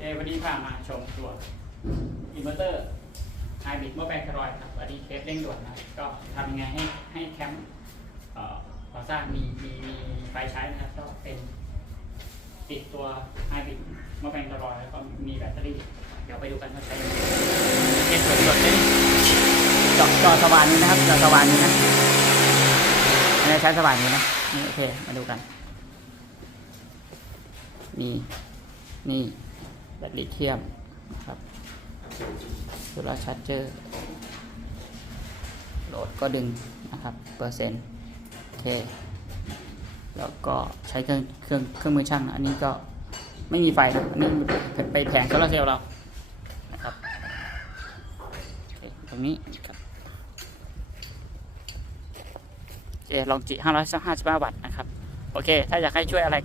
เควันนี้พามาชมตัวอินเวอร์เตอร์ไฮบริดเมื่อแบงคารอยครับวันนี้เคสเร่งด่วนนะก็ทำยังไงให้ให้แคมป์เอ่อก่อสร้างมีมีมีไฟใช้นะครับก็เป็นติดตัวไฮบริดเมื่อแบงคารอยแล้วก็มีแบตเตอรี่ เดี๋ยวไปดูกันว่าใช้ยังไงเคสสดๆเลยจอจอสว่านนี้นะครับจอสว่านนี้นะอันนี้ใช้สว่านนี้นะนี่โอเคมาดูกันนี่นี่ แบตลิเธียมนะครับโซลาร์ชาร์เจอร์โหลดก็ดึงนะครับเปอร์เซ็นต์โอเคแล้วก็ใช้เครื่องเครื่องเครื่องมือช่างนะอันนี้ก็ไม่มีไฟอันนี้ไปแผงโซลาร์เซลล์เรานะครับโอเคตรงนี้ครับเอลองจิ555วัตต์นะครับ โอเค ถ้าอยากให้ช่วยอะไรก็